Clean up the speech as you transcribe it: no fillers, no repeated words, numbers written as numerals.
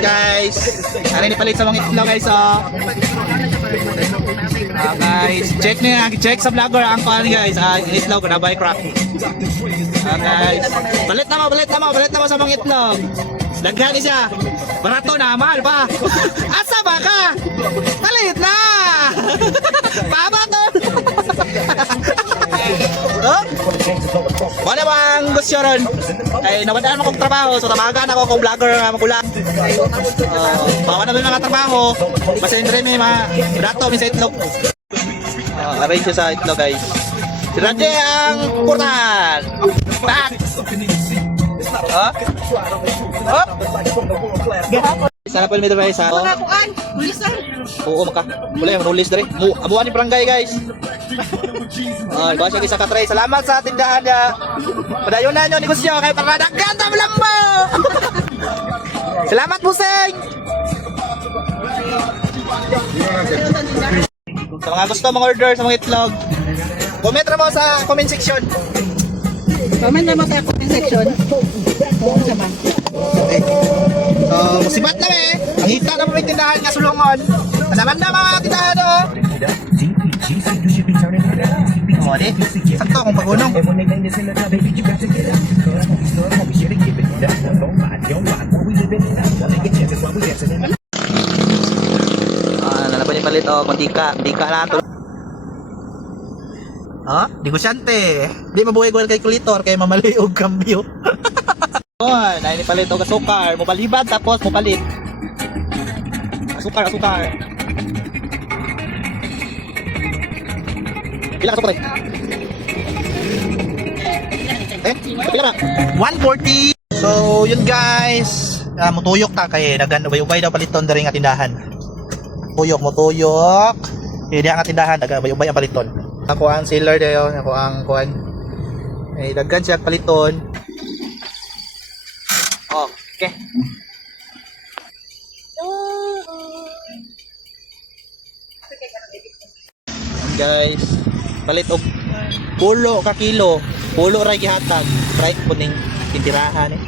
guys. Ano ni palit sa mga itlog guys oh. Guys, check sa vlogger ang pan guys. Itlog na by crack. Guys, palit na mo sa mga itlog. Daghan siya. Barato na, mahal pa. Asa ba ka? Palit na. Paba to. Wala bang gusto ron? Ay, nawadaan mo kong trabaho. So, tamagan ako kung vlogger nga magulang. Bawa na may mga trabaho. Basta hindi may mga barato, may sa itlog. Arrange siya sa itlog, guys. Sirade ang portal. Back! Sana pa may dere sa. Wala kuan, bulisan. Oo maka. Wala yung rulis dere. Abuan ni barangay guys. Basa kita ka try. Salamat sa tindahan niya. Padayonan niyo negosyo kay para daghan ta lang mo. Salamat Buseng. Sa mga gusto mga order sa mga itlog. Comment mo sa comment section. Comment na mo sa comment section. Oo sama. Okay. So, musibat na ang hita na mo may tindahan nga sulungon. Kasaman na mga tindahan o. O, di. Sakto akong pagunong. Nalaban yung palit o, mantika. Mantika na ito. Negosyante. Di mabuhay ko kay kulitor kay mamaliog kambyo. Ay ni palit og asukar, mo palibad tapos mo palit. Asukar. Pila ka sukar? Pila na? 140. So, yun guys. Mutuyok ta kay dagan ubay-ubay daw paliton diri nga tindahan. Mutuyok. Di nga tindahan dagan ubay-ubay ang paliton. Ako ang seller dayo, ako ang kuan. Dagan siya paliton. Okay. Guys, palit og pulo ka kilo, pulo ra gihatag, right puning tintirahan eh.